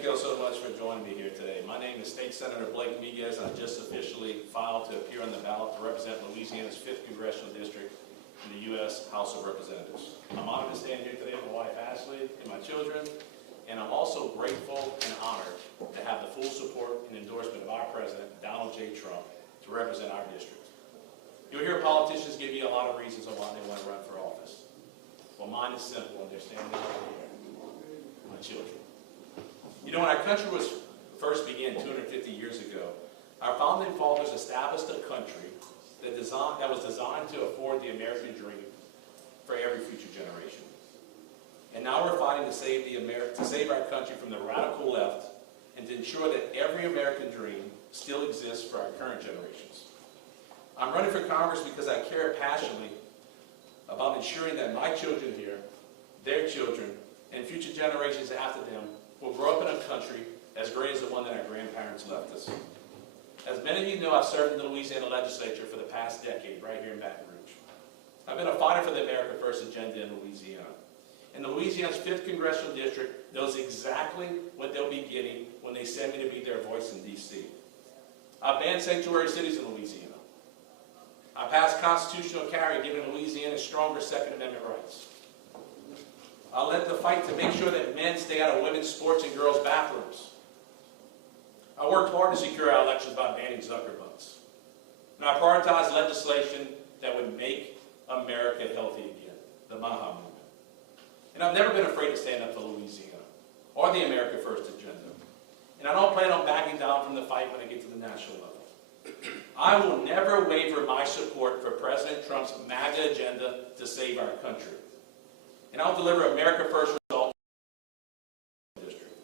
Thank you all so much for joining me here today. My name is State Senator Blake Miguez, and I just officially filed to appear on the ballot to represent Louisiana's 5th Congressional District in the U.S. House of Representatives. I'm honored to stand here today with my wife Ashley and my children, and I'm also grateful and honored to have the full support and endorsement of our President, Donald J. Trump, to represent our district. You'll hear politicians give you a lot of reasons on why they want to run for office. Well, mine is simple, and they're standing right here. My children. You know, when our country was first began 250 years ago, our founding fathers established a country that was designed to afford the American dream for every future generation. And now we're fighting to save our country from the radical left and to ensure that every American dream still exists for our current generations. I'm running for Congress because I care passionately about ensuring that my children here, their children, and future generations after them will grow up in a country as great as the one that our grandparents left us. As many of you know, I've served in the Louisiana legislature for the past decade, right here in Baton Rouge. I've been a fighter for the America First agenda in Louisiana. And Louisiana's 5th Congressional District knows exactly what they'll be getting when they send me to be their voice in D.C. I've banned sanctuary cities in Louisiana. I passed constitutional carry giving Louisiana stronger Second Amendment rights. I led the fight to make sure that men stay out of women's sports and girls' bathrooms. I worked hard to secure our elections by banning Zuckerbugs. And I prioritized legislation that would make America healthy again, the MAHA movement. And I've never been afraid to stand up for Louisiana or the America First agenda. And I don't plan on backing down from the fight when I get to the national level. I will never waver my support for President Trump's MAGA agenda to save our country. And I'll deliver America First results in the district.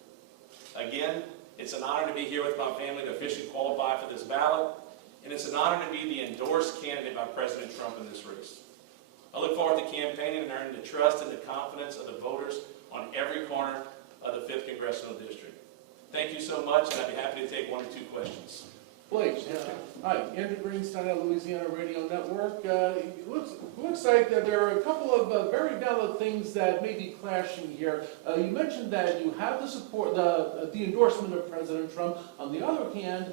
Again, it's an honor to be here with my family to officially qualify for this ballot, and it's an honor to be the endorsed candidate by President Trump in this race. I look forward to campaigning and earning the trust and the confidence of the voters on every corner of the 5th Congressional District. Thank you so much, and I'd be happy to take 1 or 2 questions. Blake, hi, Andrew Greenstein at Louisiana Radio Network. It looks like that there are a couple of very valid things that may be clashing here. You mentioned that you have the support, the endorsement of President Trump. On the other hand,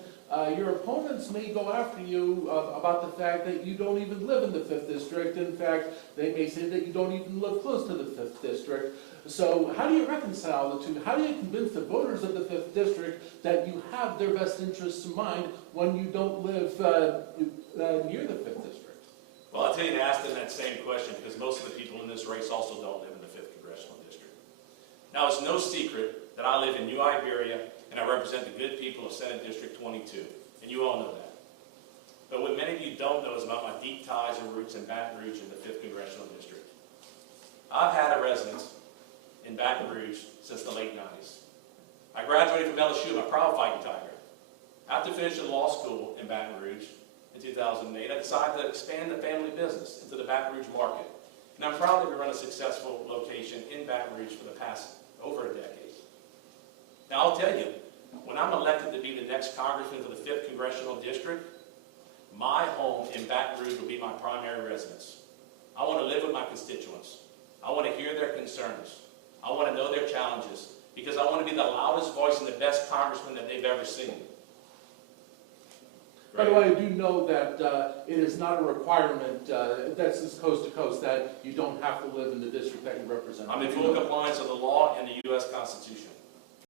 your opponents may go after you about the fact that you don't even live in the 5th District. In fact, they may say that you don't even live close to the 5th District. So how do you reconcile the two? How do you convince the voters of the 5th District that you have their best interests in mind when you don't live near the 5th District? Well, I'll tell you to ask them that same question because most of the people in this race also don't live in the 5th Congressional District. Now, it's no secret that I live in New Iberia and I represent the good people of Senate District 22, and you all know that. But what many of you don't know is about my deep ties and roots in Baton Rouge in the 5th Congressional District. I've had a residence in Baton Rouge since the late 90s. I graduated from LSU, I'm a proud fighting tiger. After finishing law school in Baton Rouge in 2008, I decided to expand the family business into the Baton Rouge market. And I'm proud that we run a successful location in Baton Rouge for the past over a decade. Now I'll tell you, when I'm elected to be the next congressman for the 5th Congressional District, my home in Baton Rouge will be my primary residence. I want to live with my constituents. I want to hear their concerns. I want to know their challenges because I want to be the loudest voice and the best congressman that they've ever seen. By the way, I do know that it is not a requirement, that's just coast to coast, that you don't have to live in the district that you represent. I'm in full compliance with the law and the U.S. Constitution.